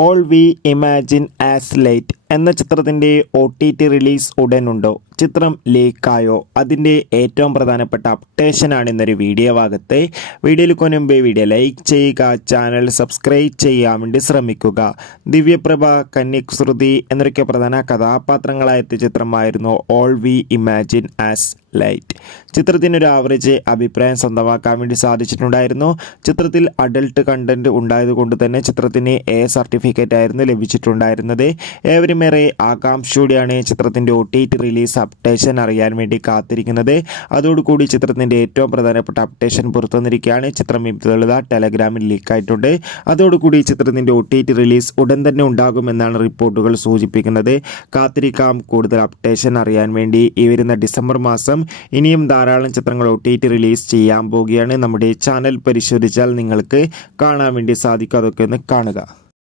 All we imagine as light എന്ന ചിത്രത്തിൻ്റെ OTT release ഉടനുണ്ടോ? ചിത്രം ലീക്കായോ? അതിൻ്റെ ഏറ്റവും പ്രധാനപ്പെട്ട അപ്ഡേഷനാണ് ഇന്നൊരു വീഡിയോ ഭാഗത്ത്. വീഡിയോയിൽ മുൻപേ വീഡിയോ ലൈക്ക് ചെയ്യുക, ചാനൽ സബ്സ്ക്രൈബ് ചെയ്യാൻ വേണ്ടി ശ്രമിക്കുക. ദിവ്യപ്രഭ, കന്യക് എന്നൊക്കെ പ്രധാന കഥാപാത്രങ്ങളായ ചിത്രമായിരുന്നു all we imagine as light. ചിത്രത്തിനൊരു ആവറേജ് അഭിപ്രായം സ്വന്തമാക്കാൻ വേണ്ടി സാധിച്ചിട്ടുണ്ടായിരുന്നു. ചിത്രത്തിൽ അഡൽട്ട് കണ്ടന്റ് ഉണ്ടായതുകൊണ്ട് തന്നെ ചിത്രത്തിന് A സർട്ടിഫിക്കറ്റ് ആയിരുന്നു ലഭിച്ചിട്ടുണ്ടായിരുന്നത്. ഏവരുമേറെ ആകാംക്ഷയോടെയാണ് ചിത്രത്തിൻ്റെ OTT റിലീസ് അപ്ഡേഷൻ അറിയാൻ വേണ്ടി കാത്തിരിക്കുന്നത്. അതോടുകൂടി ചിത്രത്തിൻ്റെ ഏറ്റവും പ്രധാനപ്പെട്ട അപ്ഡേഷൻ പുറത്തുവന്നിരിക്കുകയാണ്. ചിത്രം ഇപ്പോൾ ടെലഗ്രാമിൽ ലീക്കായിട്ടുണ്ട്. അതോടുകൂടി ചിത്രത്തിൻ്റെ OTT റിലീസ് ഉടൻ തന്നെ ഉണ്ടാകുമെന്നാണ് റിപ്പോർട്ടുകൾ സൂചിപ്പിക്കുന്നത്. കാത്തിരിക്കാം കൂടുതൽ അപ്ഡേഷൻ അറിയാൻ വേണ്ടി. ഈ വരുന്ന ഡിസംബർ മാസം ഇനിയും ധാരാളം ചിത്രങ്ങൾ OTT റിലീസ് ചെയ്യാൻ പോവുകയാണ്. നമ്മുടെ ചാനൽ പരിശോധിച്ചാൽ നിങ്ങൾക്ക് കാണാൻ വേണ്ടി സാധിക്കും. അതൊക്കെ ഒന്ന് കാണുക.